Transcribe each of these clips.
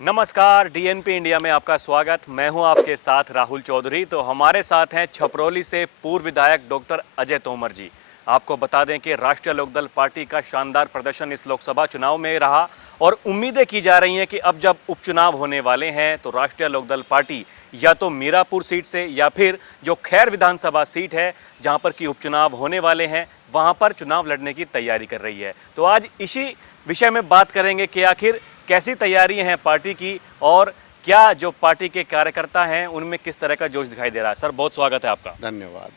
नमस्कार, DNP India में आपका स्वागत। मैं हूं आपके साथ राहुल चौधरी। तो हमारे साथ हैं छपरौली से पूर्व विधायक डॉक्टर अजय तोमर जी। आपको बता दें कि राष्ट्रीय लोकदल पार्टी का शानदार प्रदर्शन इस लोकसभा चुनाव में रहा और उम्मीदें की जा रही हैं कि अब जब उपचुनाव होने वाले हैं तो राष्ट्रीय लोकदल पार्टी या तो मीरापुर सीट से या फिर जो खैर विधानसभा सीट है जहां पर कि उपचुनाव होने वाले हैं वहां पर चुनाव लड़ने की तैयारी कर रही है। तो आज इसी विषय में बात करेंगे कि आखिर कैसी तैयारियां हैं पार्टी की और क्या जो पार्टी के कार्यकर्ता हैं उनमें किस तरह का जोश दिखाई दे रहा है। सर, बहुत स्वागत है आपका। धन्यवाद।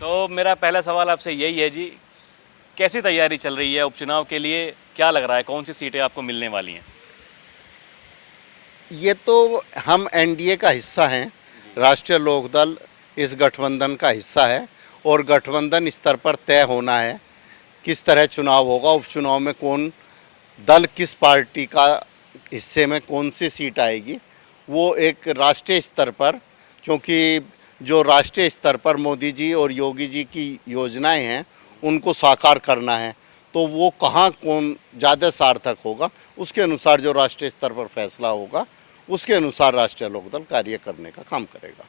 तो मेरा पहला सवाल आपसे यही है जी, कैसी तैयारी चल रही है उपचुनाव के लिए? क्या लग रहा है, कौन सी सीटें आपको मिलने वाली हैं? ये तो हम एनडीए का हिस्सा हैं, राष्ट्रीय लोकदल इस गठबंधन का हिस्सा है और गठबंधन स्तर पर तय होना है किस तरह चुनाव होगा। उपचुनाव में कौन दल किस पार्टी का हिस्से में कौन सी सीट आएगी, वो एक राष्ट्रीय स्तर पर, क्योंकि जो राष्ट्रीय स्तर पर मोदी जी और योगी जी की योजनाएं हैं उनको साकार करना है, तो वो कहाँ कौन ज़्यादा सार्थक होगा उसके अनुसार जो राष्ट्रीय स्तर पर फैसला होगा उसके अनुसार राष्ट्रीय लोकदल कार्य करने का काम करेगा।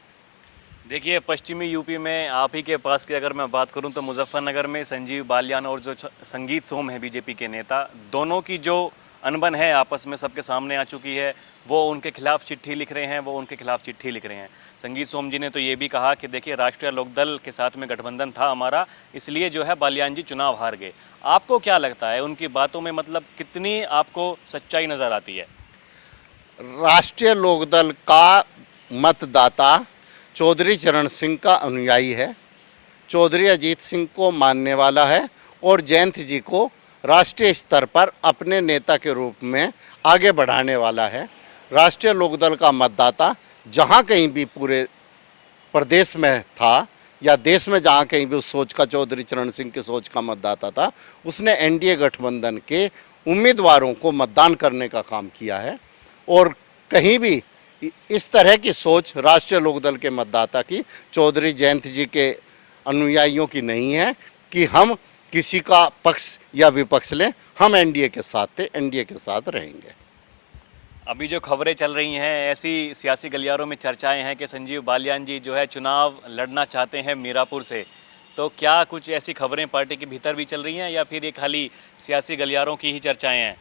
देखिए, पश्चिमी यूपी में आप ही के पास की अगर मैं बात करूं तो मुजफ्फरनगर में संजीव बालियान और जो संगीत सोम है बीजेपी के नेता, दोनों की जो अनबन है आपस में सबके सामने आ चुकी है। वो उनके खिलाफ चिट्ठी लिख रहे हैं, वो उनके खिलाफ चिट्ठी लिख रहे हैं। संगीत सोम जी ने तो ये भी कहा कि देखिए, राष्ट्रीय लोकदल के साथ में गठबंधन था हमारा, इसलिए जो है बालियान जी चुनाव हार गए। आपको क्या लगता है उनकी बातों में मतलब कितनी आपको सच्चाई नज़र आती है? राष्ट्रीय लोकदल का मतदाता चौधरी चरण सिंह का अनुयायी है, चौधरी अजीत सिंह को मानने वाला है और जयंत जी को राष्ट्रीय स्तर पर अपने नेता के रूप में आगे बढ़ाने वाला है। राष्ट्रीय लोकदल का मतदाता जहां कहीं भी पूरे प्रदेश में था या देश में जहां कहीं भी उस सोच का, चौधरी चरण सिंह की सोच का मतदाता था, उसने एनडीए गठबंधन के उम्मीदवारों को मतदान करने का काम किया है। और कहीं भी इस तरह की सोच राष्ट्रीय लोकदल के मतदाता की, चौधरी जयंत जी के अनुयायियों की नहीं है कि हम किसी का पक्ष या विपक्ष लें। हम एनडीए के साथ थे, एनडीए के साथ रहेंगे। अभी जो खबरें चल रही हैं, ऐसी सियासी गलियारों में चर्चाएं हैं कि संजीव बालियान जी जो है चुनाव लड़ना चाहते हैं मीरापुर से। तो क्या कुछ ऐसी खबरें पार्टी के भीतर भी चल रही हैं या फिर ये खाली सियासी गलियारों की ही चर्चाएं हैं?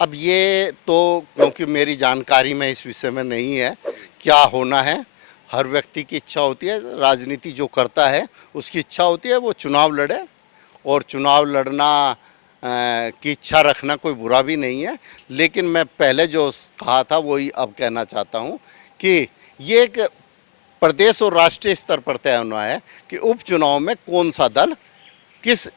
अब ये तो क्योंकि मेरी जानकारी में इस विषय में नहीं है, क्या होना है हर व्यक्ति की इच्छा होती है, राजनीति जो करता है उसकी इच्छा होती है वो चुनाव लड़े, और चुनाव लड़ना की इच्छा रखना कोई बुरा भी नहीं है। लेकिन मैं पहले जो कहा था वही अब कहना चाहता हूँ कि ये एक प्रदेश और राष्ट्रीय स्तर पर तय होना है कि उपचुनाव में कौन सा दल किस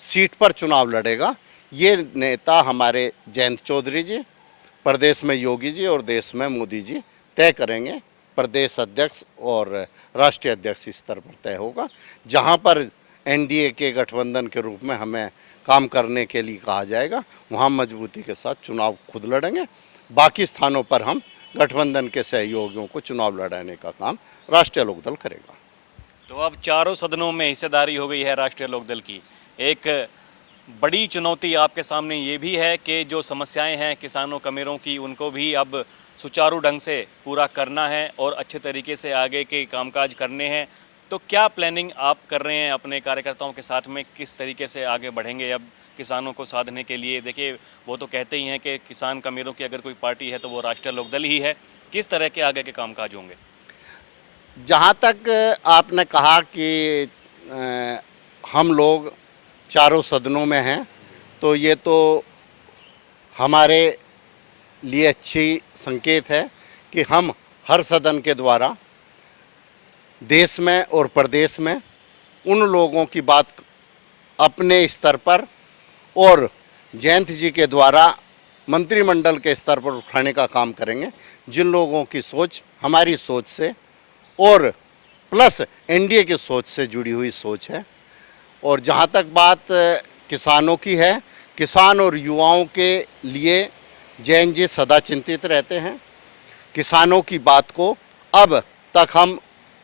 सीट पर चुनाव लड़ेगा। ये नेता हमारे जयंत चौधरी जी, प्रदेश में योगी जी और देश में मोदी जी तय करेंगे। प्रदेश अध्यक्ष और राष्ट्रीय अध्यक्ष स्तर पर तय होगा। जहां पर एनडीए के गठबंधन के रूप में हमें काम करने के लिए कहा जाएगा वहां मजबूती के साथ चुनाव खुद लड़ेंगे। बाकी स्थानों पर हम गठबंधन के सहयोगियों को चुनाव लड़ाने का काम राष्ट्रीय लोकदल करेगा। तो अब चारों सदनों में हिस्सेदारी हो गई है राष्ट्रीय लोकदल की। एक बड़ी चुनौती आपके सामने ये भी है कि जो समस्याएं हैं किसानों कमेरों की, उनको भी अब सुचारू ढंग से पूरा करना है और अच्छे तरीके से आगे के कामकाज करने हैं। तो क्या प्लानिंग आप कर रहे हैं अपने कार्यकर्ताओं के साथ में, किस तरीके से आगे बढ़ेंगे अब किसानों को साधने के लिए? देखिए, वो तो कहते ही हैं कि किसान कमेरों की अगर कोई पार्टी है तो वो राष्ट्रीय लोकदल ही है। किस तरह के आगे के कामकाज होंगे? जहाँ तक आपने कहा कि हम लोग चारों सदनों में हैं, तो ये तो हमारे लिए अच्छी संकेत है कि हम हर सदन के द्वारा देश में और प्रदेश में उन लोगों की बात अपने स्तर पर और जयंत जी के द्वारा मंत्रिमंडल के स्तर पर उठाने का काम करेंगे, जिन लोगों की सोच हमारी सोच से और प्लस एनडीए की सोच से जुड़ी हुई सोच है। और जहाँ तक बात किसानों की है, किसान और युवाओं के लिए जैन जी सदा चिंतित रहते हैं। किसानों की बात को अब तक हम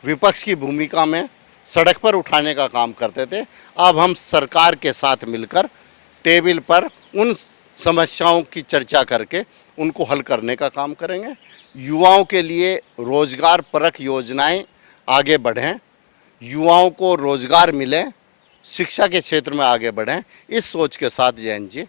विपक्ष की भूमिका में सड़क पर उठाने का काम करते थे, अब हम सरकार के साथ मिलकर टेबल पर उन समस्याओं की चर्चा करके उनको हल करने का काम करेंगे। युवाओं के लिए रोजगार परक योजनाएं आगे बढ़ें, युवाओं को रोजगार मिले, शिक्षा के क्षेत्र में आगे बढ़ें, इस सोच के साथ जयंत जी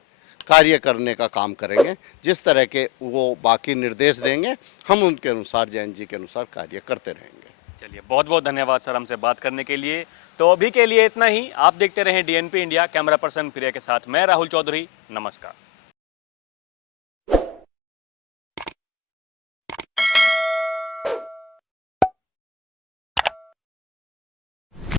कार्य करने का काम करेंगे। जिस तरह के वो बाकी निर्देश देंगे हम उनके अनुसार, जयंत जी के अनुसार कार्य करते रहेंगे। चलिए, बहुत बहुत धन्यवाद सर हमसे बात करने के लिए। तो अभी के लिए इतना ही। आप देखते रहें DNP इंडिया। कैमरा पर्सन प्रिया के साथ मैं राहुल चौधरी। नमस्कार।